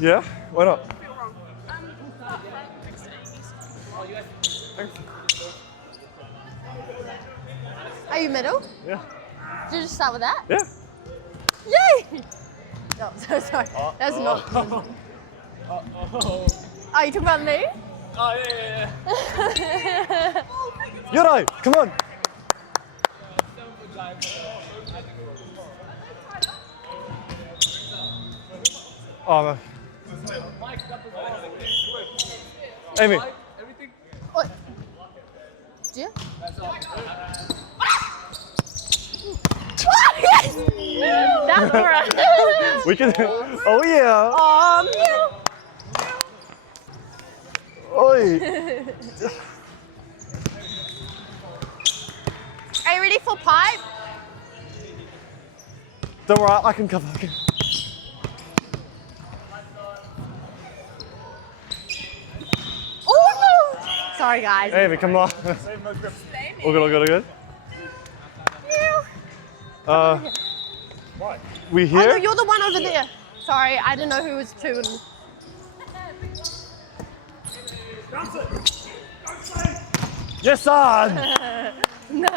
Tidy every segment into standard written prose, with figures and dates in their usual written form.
Yeah? Why not? Are you middle? Yeah. Did you just start with that? Yeah. Yay! No, so sorry. That's not. Oh, you talking about me? Oh, yeah. Yuri, come on. Oh, no. Amy. What? Do you? Yes! That's alright. We can. Oh, yeah. Oi. Are you ready for pipe? Don't worry, I can cover. Oh! Sorry, guys. Amy, come on. All good, all good, all good. We Oh, no, here? you're the one over there. Sorry, I didn't know who was two. Yes, son. No. Do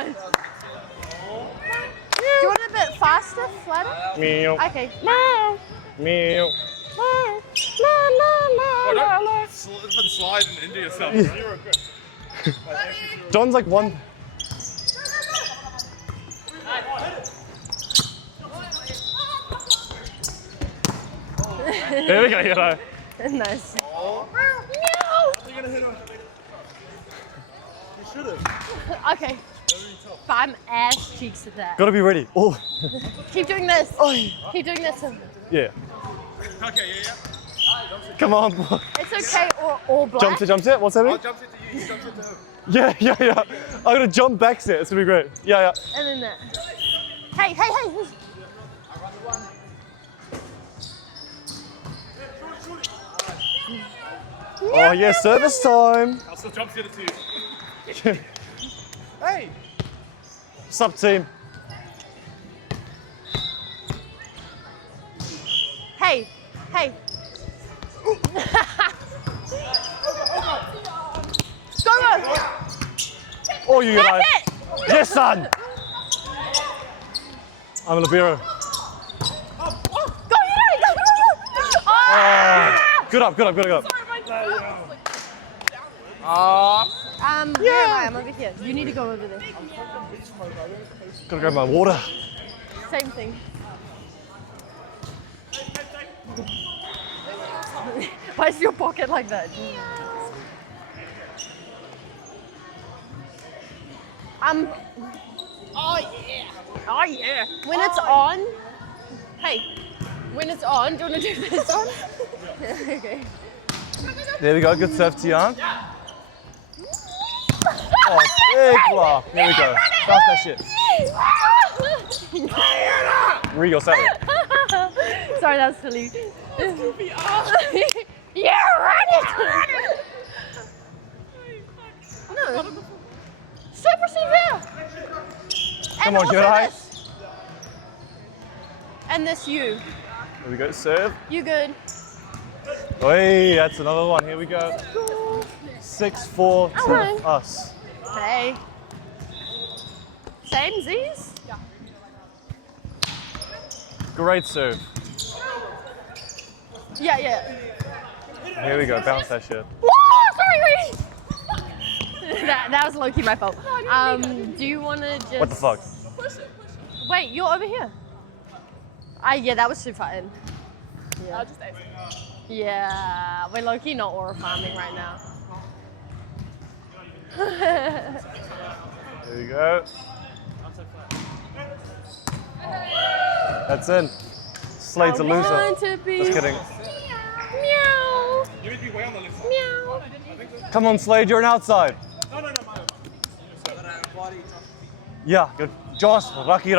you want it a bit faster, flatter? Meow. Okay. No. Meow. It's been sliding into yourself. John's like one. There we go, Yuri. Nice. You're gonna hit him. You should have. Okay. But I'm ass cheeks at that. Gotta be ready. Oh. Keep doing this. Keep doing this. Yeah. Okay, yeah. Come on, boy. It's okay, or black. Jump it. What's happening? I'll jump it to you, you jump it to him. Yeah. I'm gonna jump back set. It's gonna be great. Yeah. And then that. Hey. Oh yeah, service time. I'll still jump it to you. Hey. Sup, team. Hey. Go. Oh, you That's guys. it. Yes, son. I'm a libero. Go. Oh. Good up. Where am I? I'm over here. You need to go over there. Gotta grab my water. Same thing. Why is your pocket like that? Oh yeah. When it's on, hey, when it's on, do you want to do this one? Okay. There we go. Good serve, Tian. Oh, big block. There we go. Bounce that shit. Regal, sorry. Sorry, that was silly. Yeah, run it! No. Super severe! Come on, get high. And this you. There we go. Serve. You good. Hey, that's another one. Here we go. 6-4 to Alright. us. Hey. Same Z's? Great serve. Yeah. Here we go. Bounce that shit. Whoa, sorry. that was low-key my fault. Do you want to just... What the fuck? Wait, you're over here. Yeah, that was too far in. Yeah. Yeah, we're low-key not aura farming right now. There you go. That's in. Slade's a loser. Want to be... Just kidding. Meow. You need to be way on the left side. Meow. Come on, Slade, you're an outside. No, my Yeah, good. Josh, Raki.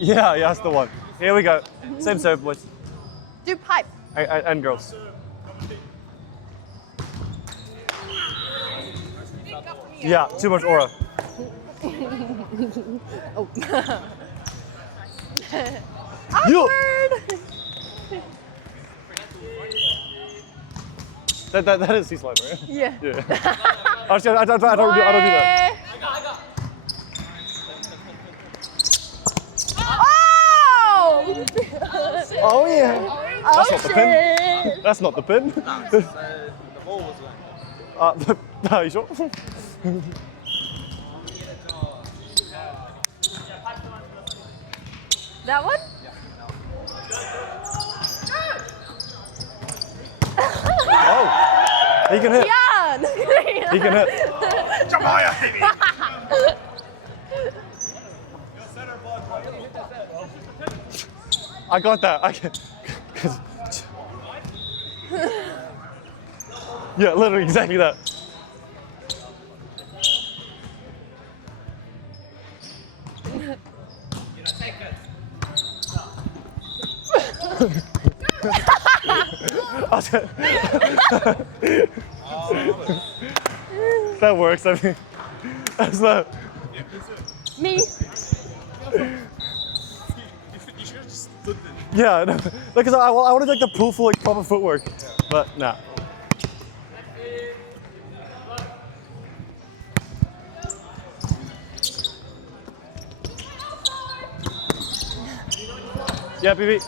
Yeah, that's the one. Here we go. Same serve, boys. Do pipe. And girls. Yeah, too much aura. Oh. You. Awkward. That is C-slide, right? Yeah. Yeah. Actually, I don't do that. Oh! Oh yeah. Oh, That's not the pin. shit. That's not the pin. The ball was going. Are you sure? That one? Oh, he can hit. Yeah. He can hit. I got that. I can. Yeah, literally exactly that. That works. I mean, that's not. Me. You should have just stood there. Yeah, no, because I wanted like the proof for like proper footwork, but nah. Yeah, BB.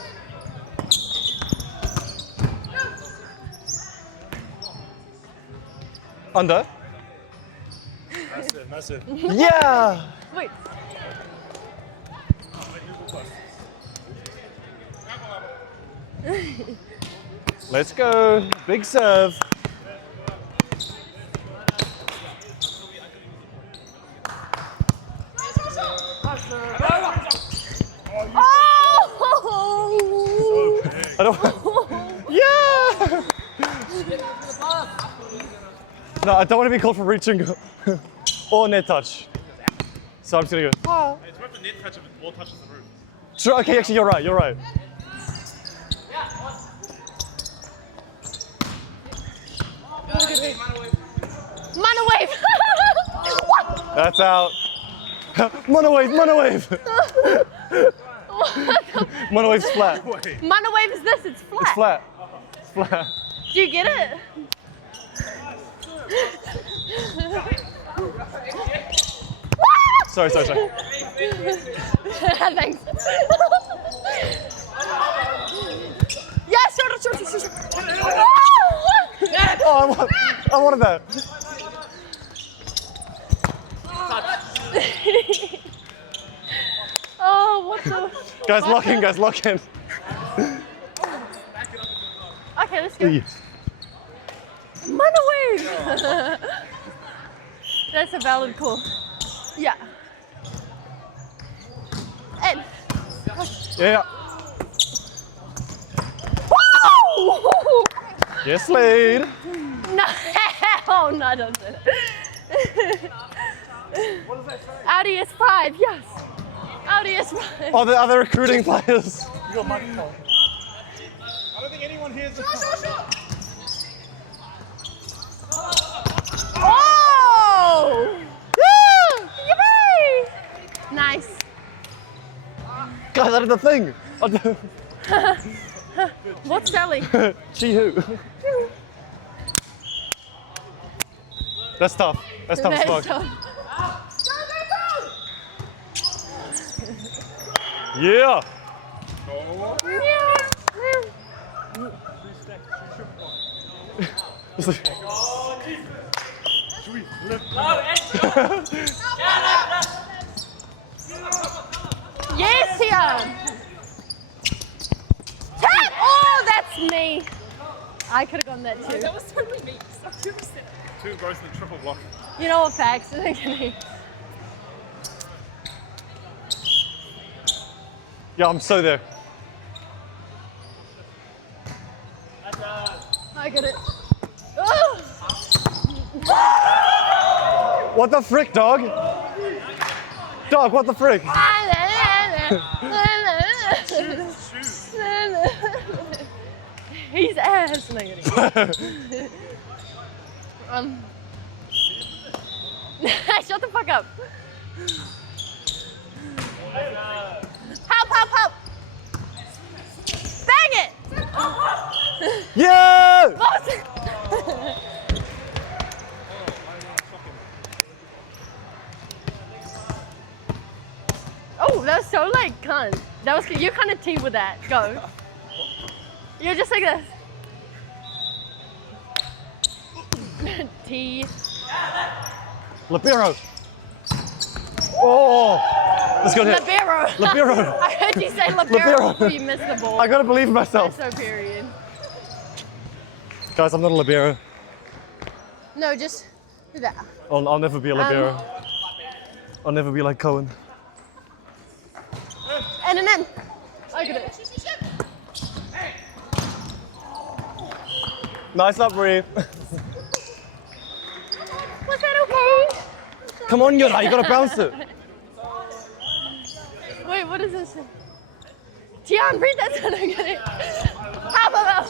Under. Massive. Yeah. Wait. Let's go. Big serve. Oh! I don't. Yeah. No, I don't want to be called for reaching or net touch. So I'm just gonna go. Oh. It's worth the net touch if the ball touches the roof. Sure. Okay. Actually, you're right. You're right. Monowave! That's out. Monowave. Monowave. Monowave's flat. Monowave is this, it's flat. It's flat. It's flat. Do you get it? Sorry. Thanks. Yes, short. Oh, I wanted that. Oh, what the? Guys, lock in. Guys, lock in. Okay, let's go. Yes. Monowave! That's a valid call. Yeah. And. Yeah. Woo! Yes, lead. No, oh, no, don't say that. What does that say? Audi S5, yes. Audi S5. Oh, the other recruiting players. You got microphone. I don't think anyone hears the Oh! Woo! Yippee! Nice. Guys, I did the thing. What's Sally? She who? That's tough. That's tough as fuck. Yeah. It's like- Yes, here. Tap! Oh, that's me. I could have gone that too. That was totally me. Stop 2%. two gross and triple block. You know what, facts? Yeah, I'm so there. I get it. Oh! What the frick, dog? Dog, what the frick? He's ass. No, you're shut the fuck up. Help. Bang it! Yeah! What was it? That was you kind of team with that. Go. You're just like this. T. Libero. Oh, let's go hit. Libero. Libero. I heard you say libero, Libero. before you missed the ball. I gotta believe in myself. That's so period. Guys, I'm not a libero. No, just do that. I'll never be a libero. I'll never be like Cohen. And then. I get it. Nice up, Marie. Was that okay? Come on, Yura, you gotta bounce it. Wait, what is this? Tian, read that so I don't get it. How about that?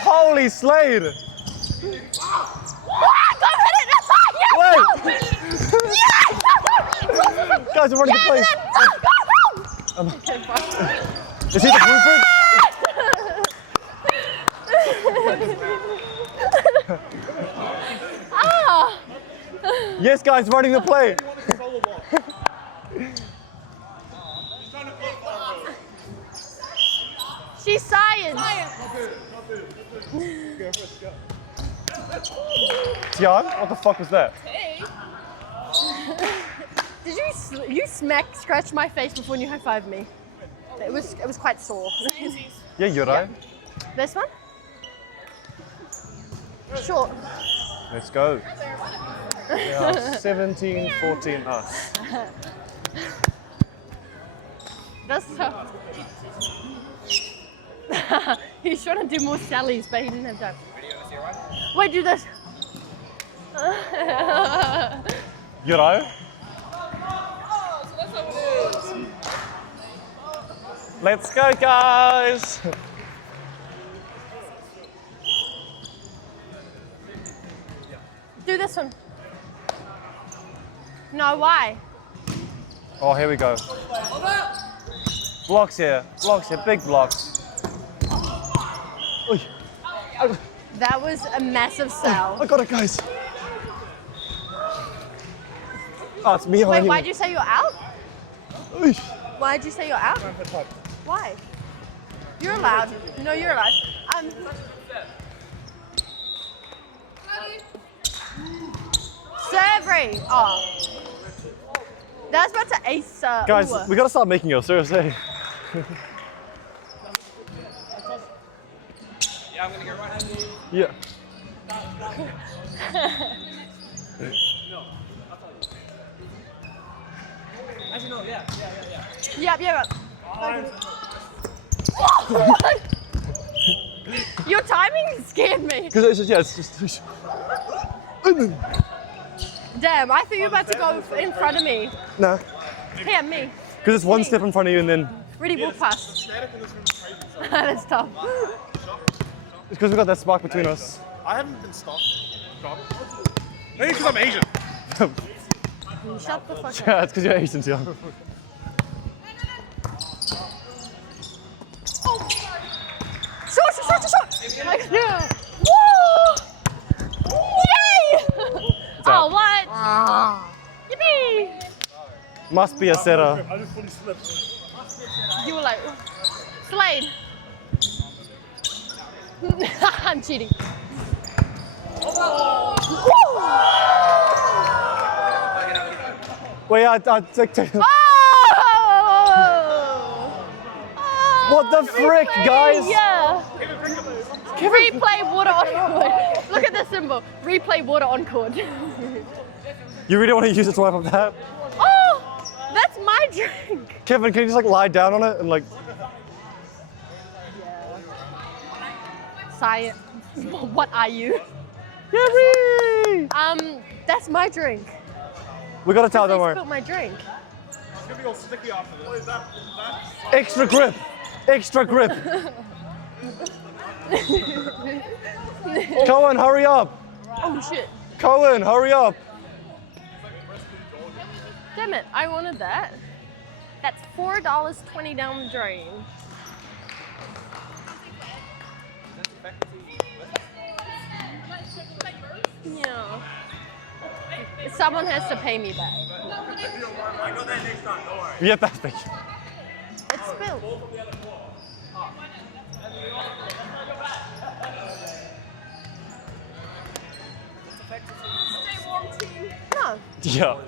Holy Slade! Go hit it! That's fine! Yes! Wait! Yes! Guys, we're running the place. Go! Okay, fine. Is he the blueprint? Ah! Yes, guys, running the play. She's science. Tian, what the fuck was that? Did you scratch my face before you high-fived me? It was quite sore. Yeah, Yura. This one? Short. Let's go. Yeah, 17-14 us. That's so. He's trying to do more sallies, but he didn't have time. Wait, do this. Yura? Let's go, guys! Do this one. No, why? Oh, here we go. Blocks here, big blocks. Oy. That was a massive sell. I got it, guys. Oh, it's me. Wait, why'd you say you're out? Oy. Why'd you say you're out? Why? You're allowed. No, you're allowed. Serve. Oh. That's about to ace. Guys, ooh. we gotta start making it, seriously. Yeah, I'm gonna get right. Yeah. Actually, no, yeah. Yep. Your timing scared me. Because it's just. Damn, I thought you were about to go in front of me. No. Yeah, me. Because it's one step in front of you and then. Really walk past. That's tough. It's because we got that spark between us. I haven't been stopped. Maybe because I'm Asian. Shut the fuck up. Yeah, it's because you're Asian, yeah. Short. Like, yeah. Woo! Yay! Oh, what? Yippee! Must be a setter. I just fully slipped. You were like, Slade. I'm cheating. Wait, I take. Oh! What the frick, guys? Yeah. Replay water on court. Look at the symbol. Replay water on court. You really want to use it to wipe up that? Oh, that's my drink. Kevin, can you just like lie down on it and like. Science. What are you? Yippee! That's my drink. We gotta tell, They don't worry. spilled my drink. It's gonna be all sticky after this. What is that? Extra grip. Extra grip. Cohen, hurry up. Oh shit. Cohen, hurry up. Damn it, I wanted that. That's $4.20 down the drain. Yeah. Someone has to pay me back. I got that next time, don't worry. Yeah, that's big. Meow. Stay warm, team. No. Yeah.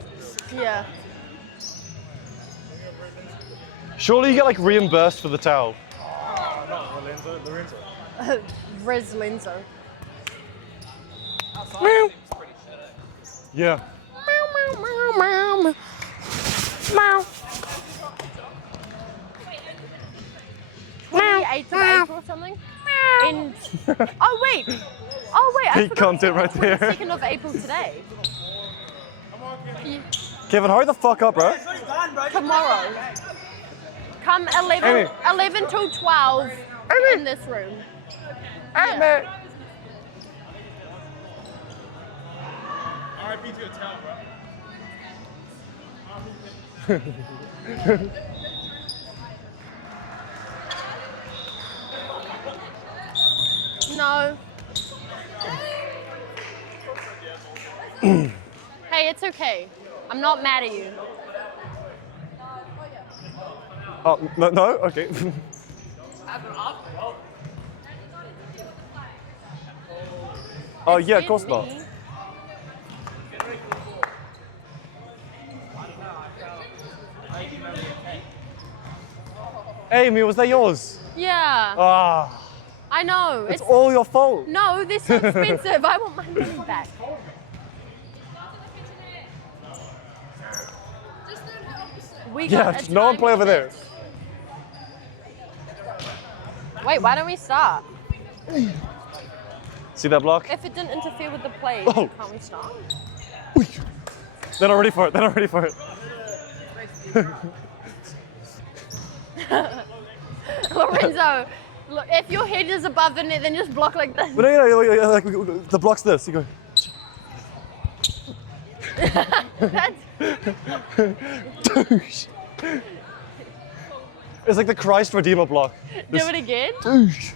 Yeah. Surely you get like reimbursed for the towel. Lorenzo. Riz Lenzo. Meow. Yeah. Meow. 28th of April or something? In... Oh wait! I Peak forgot content right there. 22nd of April today. Kevin, hurry the fuck up, bro. Tomorrow. Come 11, Amy. 11 till 12 in this room. Hey, RIP to the town, bro. No. Hey, it's okay. I'm not mad at you. Oh, no? Okay. Oh, yeah, of course not. Me. Amy, was that yours? Yeah, Ah, I know. it's all your fault. No, they're so expensive. I want my money back. We Yeah, got a no one time play over there. limit. Wait, why don't we start? See that block? If it didn't interfere with the play, Oh. can't we start? They're not ready for it. They're not ready for it. Lorenzo, look, if your head is above the net, then just block like this. But no, like the block's this. You go. That's, Douche. It's like the Christ Redeemer block. do it again. Douche.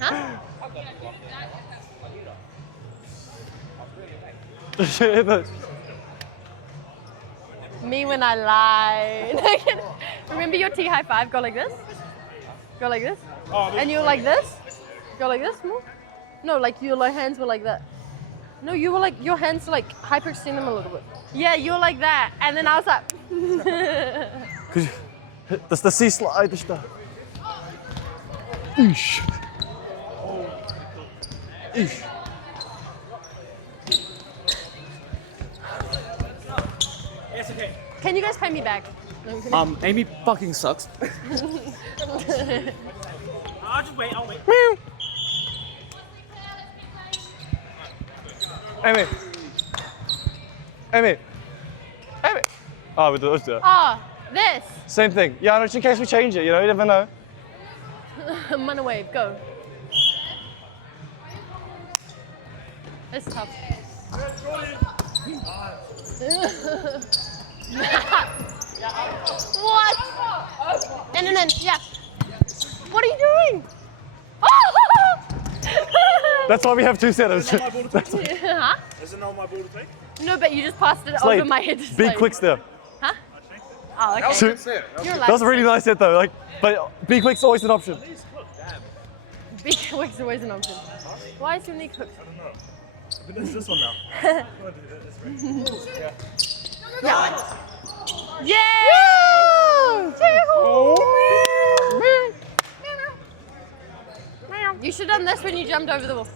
Huh? Me when I lie. Remember your T high five? Go like this. Go like this. And you're like this. Go like this more. No, like your hands were like that. No, you were like, your hands were like hyperextend them a little bit. Yeah, you were like that. And then I was like. Das ist der C-Slide. Ish. Ish. It's okay. Can you guys pay me back? No, I'm kidding. Amy fucking sucks. I'll just wait. I'll wait. Amy. Amy. Amy. Oh, we do it. Oh, this. Same thing. Yeah, just in case we change it, you know, you never know. Mana wave, go. It's tough. What? In and in, yeah. What are you doing? Oh! That's why we have two setters. My ball to take? Huh? Is it not my ball to take? No, but you just passed it Slade, over my head. Big quick step. Huh? Oh, okay. So- You're That was a really nice hit though. Like, but big quick's always an option. Big quick's always an option. Why is your knee cooked? I don't know. But it's this one now. Yeah. Yeah! You should have done this when you jumped over the wall.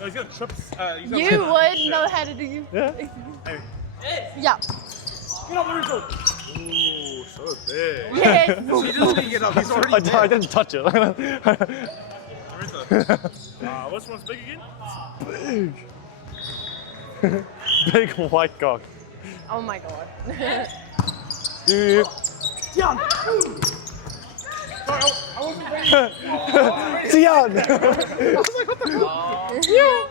No, he's gonna trip. You would know how to do you. Yeah. Yeah. Get up, Lorenzo. Ooh, so big. Yes. She just didn't get up. He's already I didn't touch it. Lorenzo. Which one's big again? Big. Big white cock. Oh my god. You. Sorry, I wasn't ready. Tian. Yeah.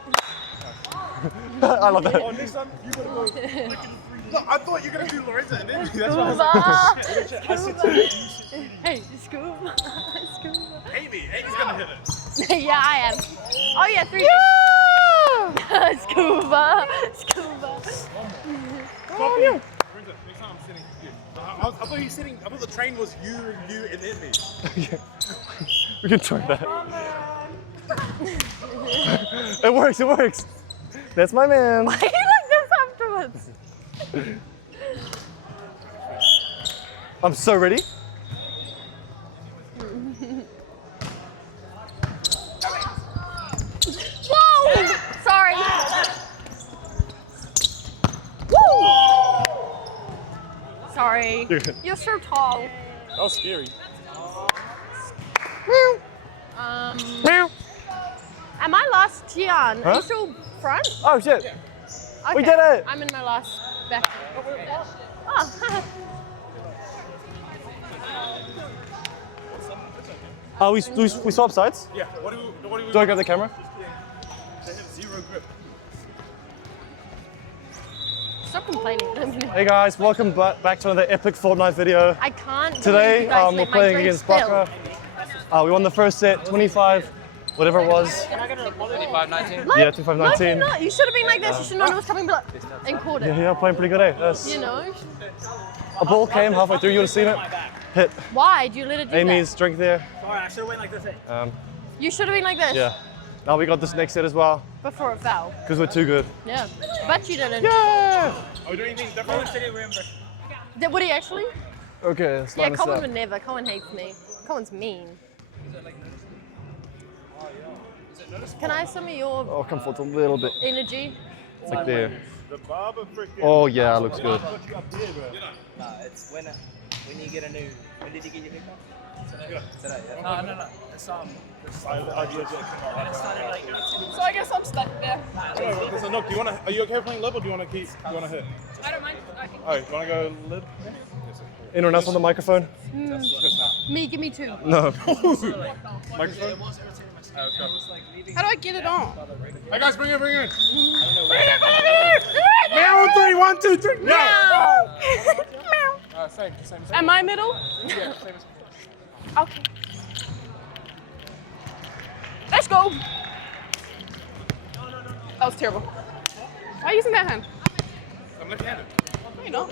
I love that. Oh, next time you gotta go. No, I thought you were gonna do Lorenzo and then that's why I was Scuba. like, I said to you, Hey, scuba. Scuba. Amy. Amy. Amy's gonna hit it. Yeah, I am. Oh yeah, 3. Scuba. Scuba. Oh, yeah. Next time I'm sitting here. I thought he's sitting. I thought the train was you, and then me. Yeah. We can try that. It works, it works. That's my man. Why are you like this afterwards? I'm so ready. Whoa! Sorry. Woo! Sorry. You're good. You're so tall. That was scary. Am I last Tian? Are you still front? Oh shit. Okay. We did it. I'm in my last back. Oh. We swap sides? Yeah. What do we Do I grab the camera? They have 0 grip. Stop complaining. Hey guys, welcome back to another epic Fortnite video. I can't. believe Today you guys we're let my playing drink against spill. Baka. We won the first set, 25, whatever it was. 25-19. Like, Yeah, 25-19. like you're not. You should have been like this. You should not know what's coming, but and caught it. Yeah, playing pretty good, eh? Yes. You know. A ball came halfway through, you would have seen it. Hit Why do you let it do Amy's drink there. Sorry, I should have went like this. that? You should have been like this. Yeah. Now we got this next set as well, Before it fell. because we're too good. Yeah. But you didn't. Yeah! Are we doing anything different? Would he actually? Okay, let's Yeah, line this Colin up. would never. Colin hates me. Colin's mean. Can I have some of your Oh, come forward a little bit. energy? Like there. The barber freaking. Oh yeah, looks good. Put you up there, bro. Nah, it's when you get a new. When did you get your big one? Today. Yeah. No. It's it started like. So I guess I'm stuck there. So Nook, are you okay playing lib or do you want to hit? I don't mind. I can. Oh, you want to go lib? Anyone else on the microphone? Me, give me 2. No. Microphone? How do I get it on? Hey guys, bring it in. Meow on 3, 1, 2, 3. Meow. Same. Am I middle? Yeah, same as. Okay. Let's go. That was terrible. Why are you using that hand? I'm left-handed. No, you're not.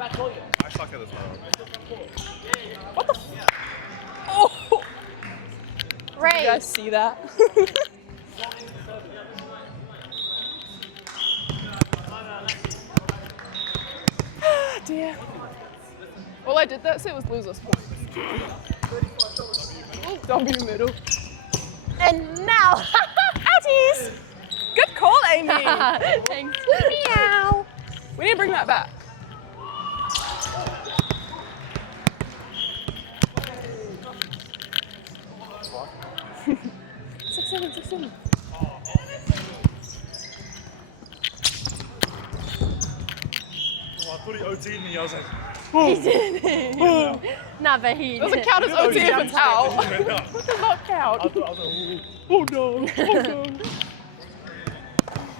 I suck at this one. What the? Oh. Ray. You guys see that? Dear. All I did that say was lose us points. W middle. And now. Ouchies! Good call, Amy. Thanks. Meow. We need to bring that back. Six, seven. Oh, I thought he OT'd me. I was like, He didn't. Nah, but he Doesn't did. count as OT if it's out. went up. It does not count. I was like, Oh no. Oh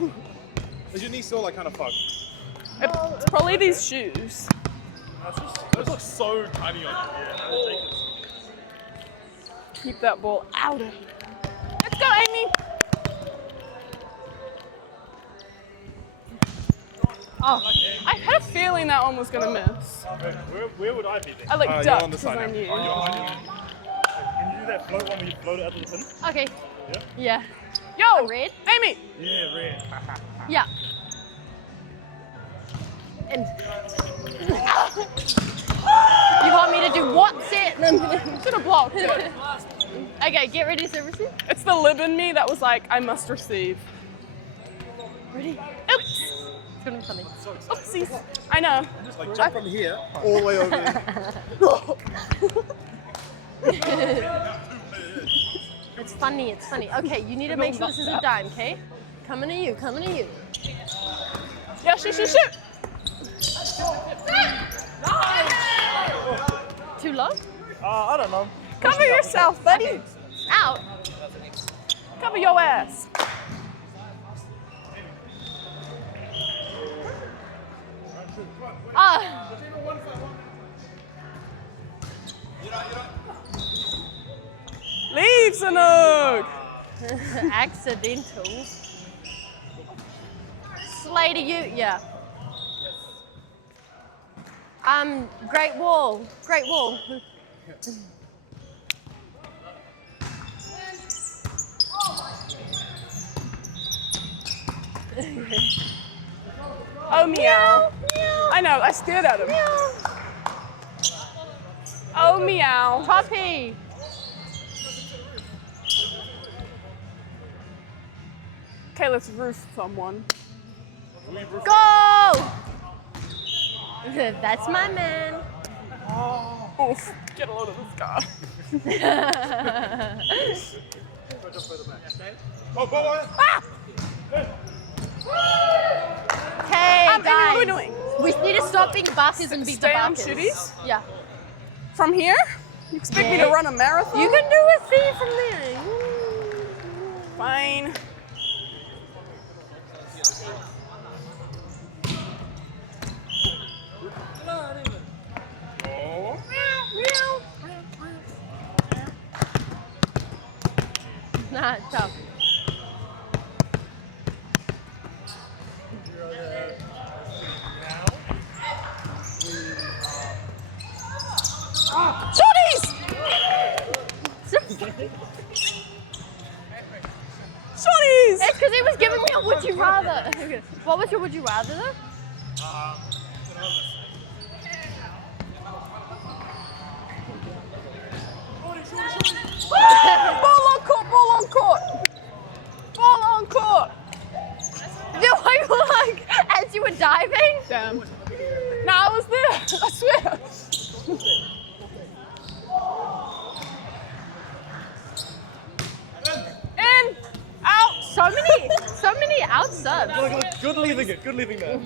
no. is your knee still like kind of fucked? It's probably these shoes. Those look so tiny on you. Yeah, Keep that ball out of here. Let's go, Amy. Oh, I had a feeling that one was gonna miss. where would I be then? I like You're ducked on the because side I now. knew. Can you do that float one where you float it out of the pin? Okay. Yeah? Yeah. Yo, Red? Amy. Yeah, red. Yeah. And you want me to do what set? Should have blocked. Okay, get ready to receive. It's the lib in me that was like, I must receive. Ready? Oops. It's gonna be funny. Oopsies. I know. Just like jump from here all the way over there. It's funny, it's funny. Okay, you need to make sure this is a dime, okay? Coming to you, coming to you. Yeah, shoot. Too low? I don't know. Cover yourself, buddy. Out. Cover your ass. Ah. niet Sanook. Accidental. Slay to you, yeah. Great Wall. Great Wall. Oh, Meow. I know, I stared at him. Oh, Meow. Puppy. Okay, let's roof someone. Go! That's my man. Oof, get a load of this guy. Okay, Amy, what guys. are we doing? We need to stop being Bakas and be the Stay on Bakas. shitties? Yeah. From here? You expect me to run a marathon? You can do a thing from there. Fine. Nah, tough. Shorties! Shorties! It's because he was giving me a would you rather. What was your would you rather though? Ball on court, ball on court. Ball on court. You were like, as you were diving? Damn. No, I was there. I swear. In, out. So many out subs. Good leaving it. Good leaving there.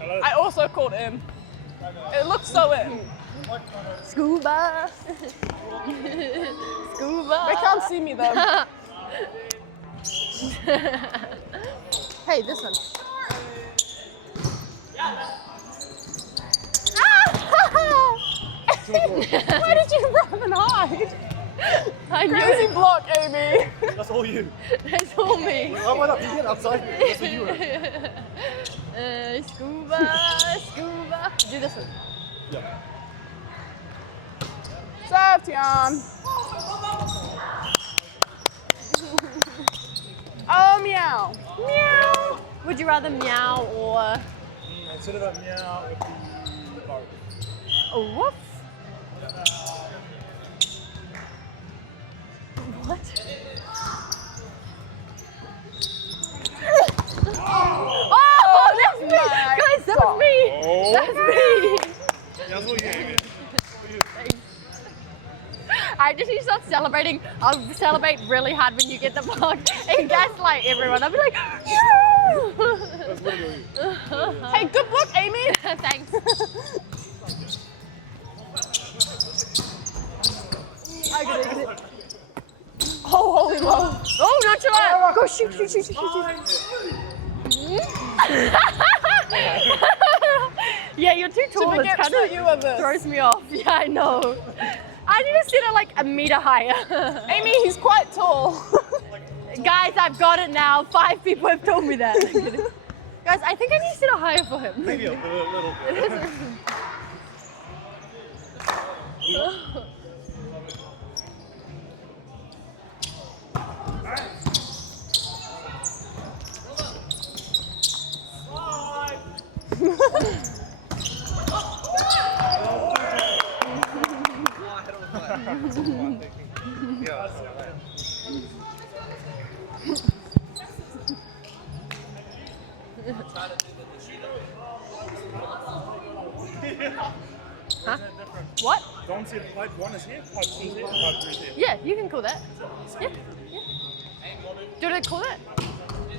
I also called in. It looks so in. Scuba. Scuba. They can't see me though. Hey, this one. Why did you run and hide? I knew Crazy it. block, Amy. That's all you. It's all me. Oh, why not? You get outside. That's what you were. Scuba, scuba. Do this one. Yeah. Serve, Tian. Oh, Meow. Meow. Would you rather meow or Instead of a meow, it would be bark. a woof? What? Oh, that's me! Guys, that was me! That's me! Yeah, that's what you get. I just need to start celebrating. I'll celebrate really hard when you get the block and gaslight everyone. I'll be like, yeah! That's literally you. Hey, good block, Amy. Thanks. I get it. Oh, holy low. Oh, not too loud. Go shoot, shoot, shoot, shoot, shoot. Yeah, you're too tall. To It forget kind that you were this. throws me off. Yeah, I know. I need to sit at like a meter higher. Amy, he's quite tall. Guys, I've got it now. 5 people have told me that. Guys, I think I need to sit higher for him. Maybe a little bit. Huh? What? Don't see it. Pipe 1 is here, pipe 2 is here, pipe 3 is here. Yeah, you can call that. Yeah. Do you want to call that?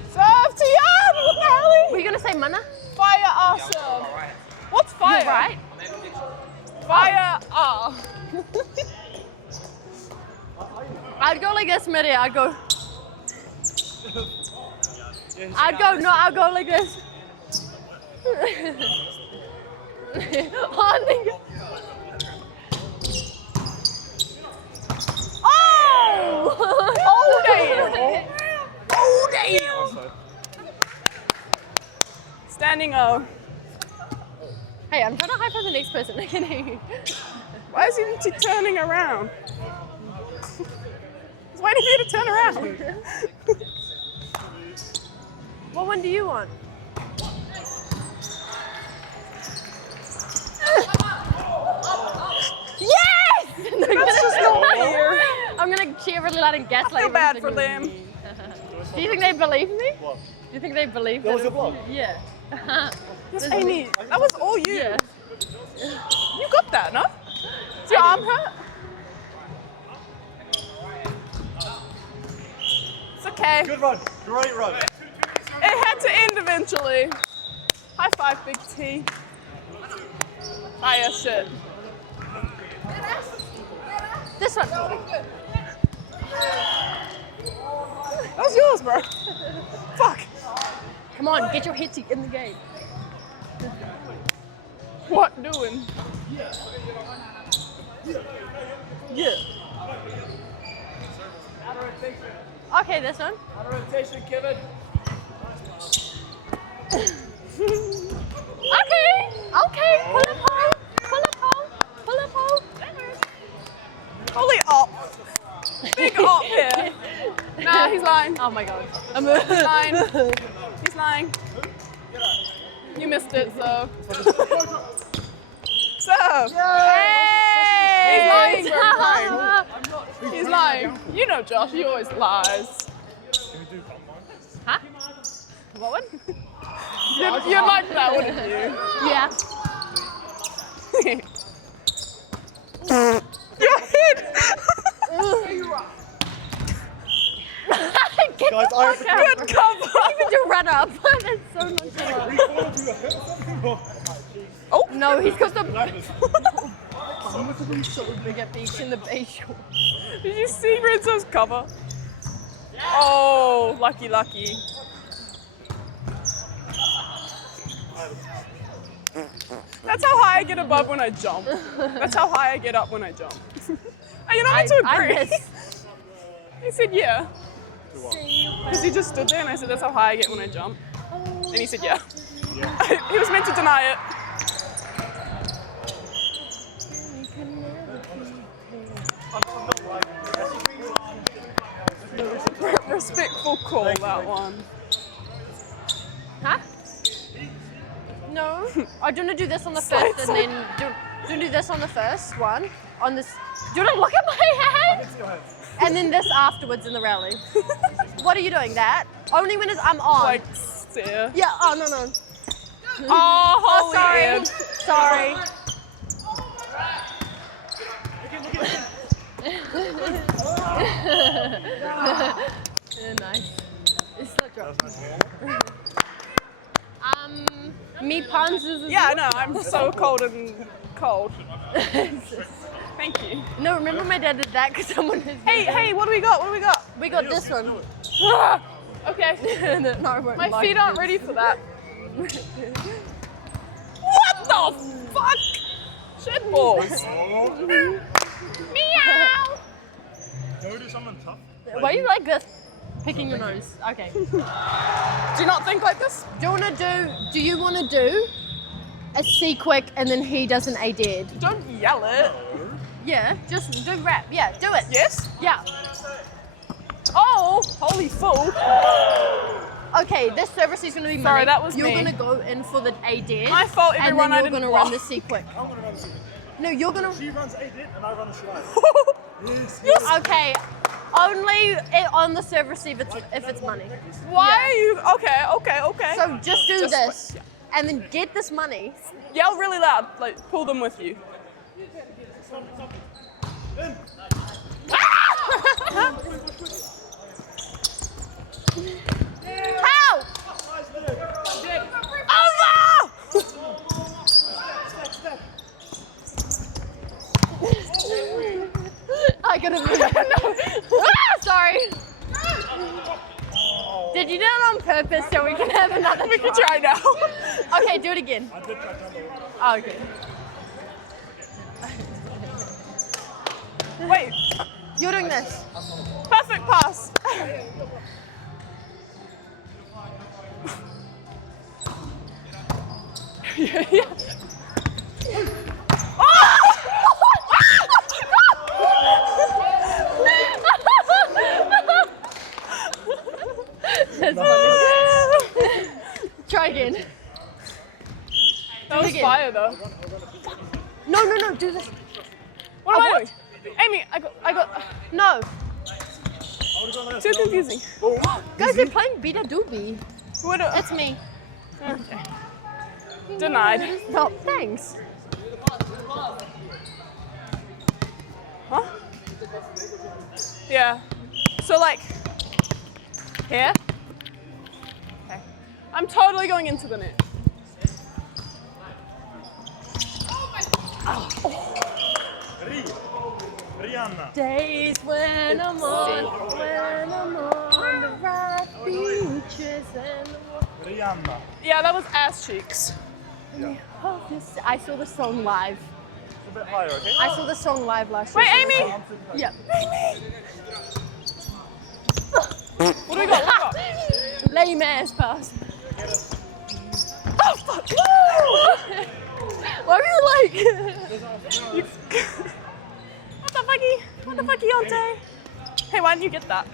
Serve, Tian. What the hell? Were you gonna say mana? Fire R serve. What's fire? You're right. Fire R. I'd go like this, Mary. I'd go I'll go like this. Oh, I think. standing O. Hey, I'm trying to high five the next person. Why is he turning around? He's waiting for you to turn around. What one do you want? Yes! That's just not fair. I'm gonna cheer really loud and gaslight. I feel bad for everything. them. Do you think they believe me? What? Do you think they believe That was it your vlog? Yeah. Yes, Amy, that was all you. Yeah. You got that, no? Is your arm hurt? It's okay. Good run. Great run. It had to end eventually. High five, Big T. Fire shit. This one. That was yours, bro. Fuck. Come on, get your head in the game. What doing? Yeah. Okay, this one. Out of rotation, Kevin. Okay. Pull up hole. Pull up hole. Pull up hole. Holy op. Big op here. Nah, he's lying. Oh my god. He's lying. He's lying. You missed it, so. Serve. Hey! He's lying, bro. He's lying. You know Josh, he always lies. Huh? What one? You'd like that, wouldn't you? Yeah. Your head! Get Guys, the I fuck out. Good cover! Even to run up. That's so nonchalant. Oh! No, he's got the both of them so big at beach in the bay shore. Did you see Renzo's cover? Oh, lucky. That's how high I get above when I jump. That's how high I get up when I jump. Are you not meant to I agree? miss. He said yeah. Because he just stood there and I said that's how high I get when I jump. And he said yeah. He was meant to deny it. Respectful call, that one. Huh? No. I do want to do this on the first and then do this on the first one. On this. Do you want to look at my hand? And then this afterwards in the rally. What are you doing? That? Only when I'm on. Like, stare. Yeah. Oh no. Oh, holy sorry. Ed. Sorry. Nice. It's so drunk. Me puns is. Yeah, no, I'm so cold and cold. Thank you. No, remember my dad did that because someone has. Hey, what do we got? We got this one. Okay. No, I won't My like feet aren't this. ready for that. What the fuck? Shit balls. Meow. Can we do something tough? Why are you like this? Picking your nose. Okay. Do you not think like this? Do you want to do a C quick and then he does an A dead? Don't yell it. Yeah, just do rap. Yeah, do it. Yes? Yeah. Oh, holy fool. Okay, this service is going to be money. Sorry, that was You're me. going to go in for the A dead. My fault, everyone, And I then you're didn't going to run block. the C quick. I'm gonna run the secret. No, you're going to. She runs A dit and I run the slide. Yes. Okay, only on the serve receive if it's money. Why Yeah. are you? Okay. So just do Just this and then get this money. Yell really loud, like pull them with you. Help! Over! I could have. Sorry. Did you do it on purpose so we can have another We can try now. Okay, do it again. I did try to jump over. Oh, okay. Wait, You're doing this. perfect pass. yeah. That's funny. Try again. That was again. fire though. No, do this. What am I what? doing? Amy, I got No. too confusing. Guys, they're playing Beta Doobie. What? That's me. Okay. Denied. No, thanks. Huh? Yeah. So like here. Okay. I'm totally going into the net. Rihanna. Days when I'm on the right beaches and the Rihanna. Yeah, that was ass cheeks. I saw the song live. A bit higher, okay? I saw the song live last Wait, year. Amy! Yeah. What do we got? Lame ass pass. Oh fuck! Why were you like? What the fucky? What the fucky, Yonte? Hey, why didn't you get that?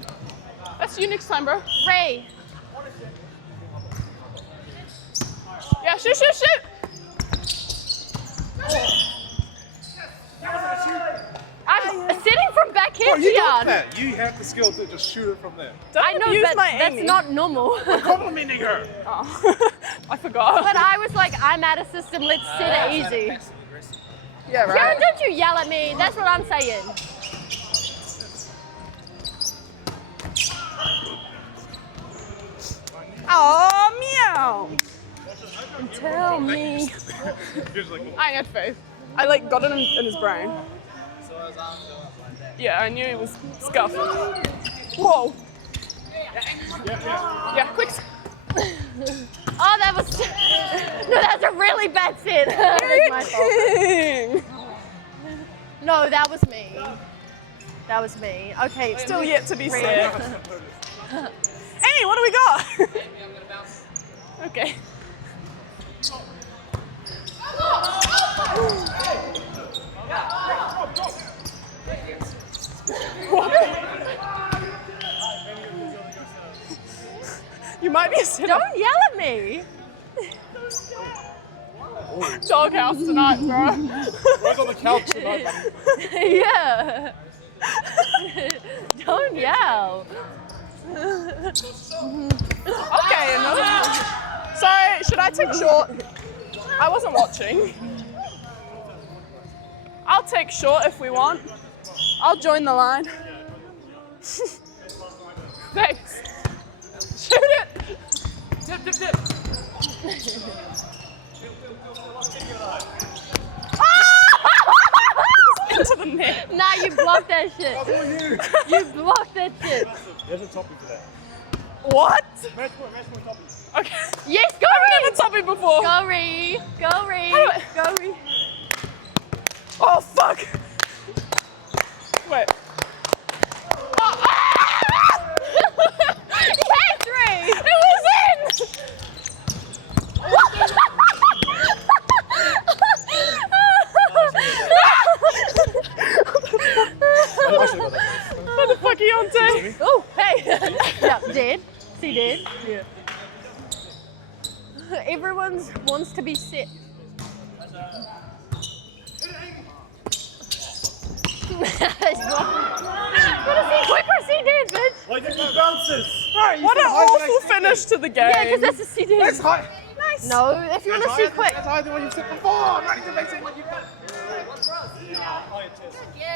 That's you next time, bro. Ray. Yeah, shoot, shoot, shoot! I'm sitting from back here. Oh, you got Tian. that. You have the skill to just shoot it from there. Don't I know, abuse but my that's Amy. not normal. Complimenting her. Oh. I forgot. But I was like, I'm out of system. Let's sit it easy. Yeah, Karen, don't you yell at me. That's what I'm saying. Oh, meow! Tell me. I had faith. I like got it in his brain. Yeah, I knew he was scuffed. Whoa! Yeah, quick. Oh, that was. No, that's a really bad sit. That's my fault. No, that was me. That was me. Okay. Still yet to be Ray. said. Amy, what do we got? Okay. You might be a sinner. Don't yell at me. Doghouse tonight, bro. Right on the couch tonight. Yeah. Don't yell. Okay, another. Sorry, should I take short? I wasn't watching. I'll take short if we want. I'll join the line. Thanks. Shoot it. Dip, dip, dip. Into the net. Nah, you blocked that shit. You blocked that shit. There's a topic for that. What? Match point topic. Okay. Yes, go I've Ree. never topped it before. Go Ree. Go Ree. How do I- Go Ree. Oh, fuck. Wait. Yes, Ree. It was in! What the fuck, Yonte? Oh, hey. Yeah, dead. See, dead. Yeah. Everyone wants to be set. What is he quicker? See, dead, bitch. Like the bounces. What an awful finish to the game. Yeah, because that's a C dead. That's high. nice. No, if you want to see quick. That's higher than what you've said before. Ready to make it what you've done.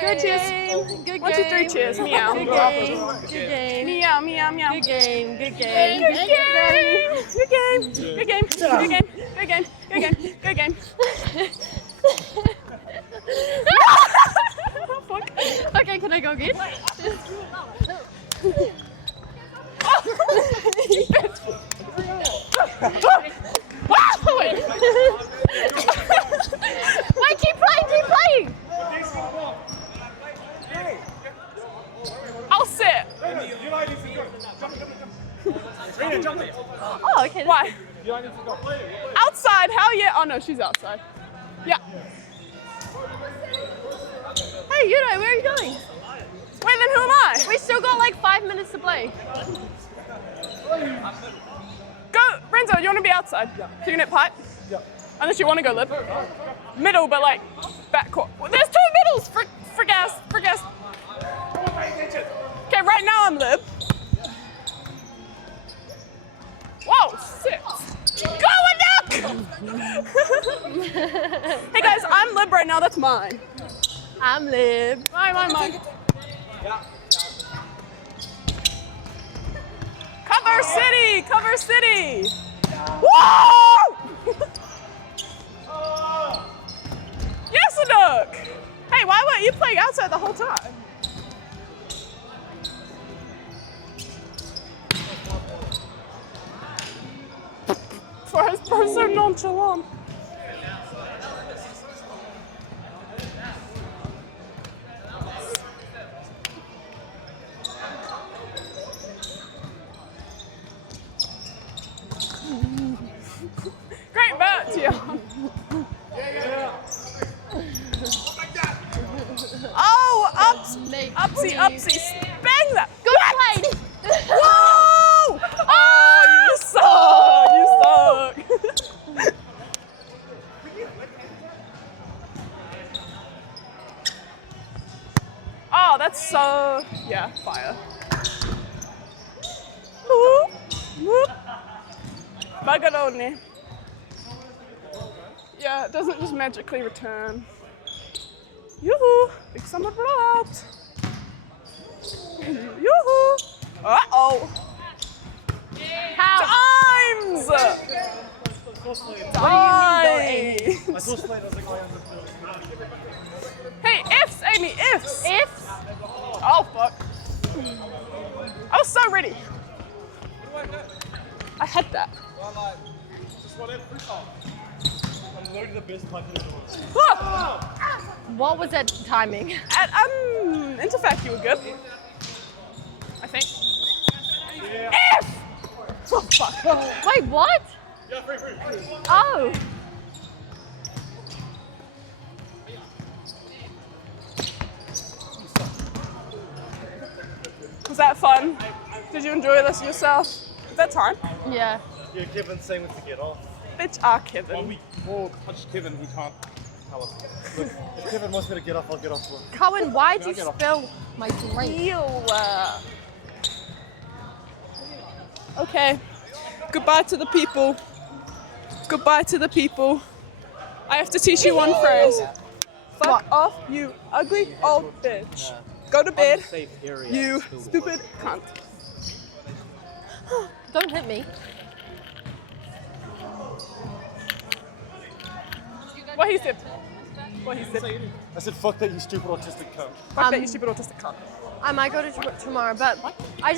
Good game. Good game. 1, 2, 3, cheers. Meow. Good game. Good game. Meow, meow, meow. Good game. Good game. Good game. Good game. Good game. Good game. Good game. Good game. Good game. Fuck. Okay, can I go get? Wait. Wait, keep playing, keep playing. I'll sit. Oh, okay. Why? You don't need to go. Outside, hell yeah. Oh no, she's outside. Yeah. Hey, Yuno, where are you going? Wait, then who am I? We still got like 5 minutes to play. Go, Renzo, you want to be outside? Yeah. So you can hit pipe? Yeah. Unless you want to go lip. Middle, but like back court. Well, there's 2 middles for gas. Okay, right now I'm lib. Whoa, 6. Go and duck! Hey guys, I'm lib right now, that's mine. I'm lib. Mine. Cover city! Whoa! Yes, a duck! Hey, why weren't you playing outside the whole time? Bro's so nonchalant. Great bat, Tion. Oh, upsy, bang that. Good play. Whoa! Oh, you suck. Oh, that's so, yeah, fire. Whoop. Bagarone. Yeah, it doesn't just magically return. Yoo-hoo! Big summer brought. Yoo-hoo! Uh-oh! How? Times! Hey, ifs, Amy, ifs! Ifs? Oh, fuck. I was so ready. I had that. I'm learning the best pipe in the world. What was that timing? At Interfact, you were good. I think. Yeah. If! Oh, fuck. Wait, what? Yeah, free. Oh. Was that fun? Did you enjoy this yourself? Is that time? Yeah. Yeah, Kevin's saying when to get off. Bitch, Kevin. When we all touch Kevin, he can't tell us. Look, if Kevin wants me to get off, I'll get off. Cohen, why'd you get off. spill my drink? Ew. Okay. Goodbye to the people. Goodbye to the people. I have to teach you one phrase. Fuck off, you ugly old bitch. Go to bed, you stupid cunt. Don't hit me. What he said. I said, fuck that, you stupid autistic cunt. Fuck that, you stupid autistic cunt. I might go to tomorrow, but I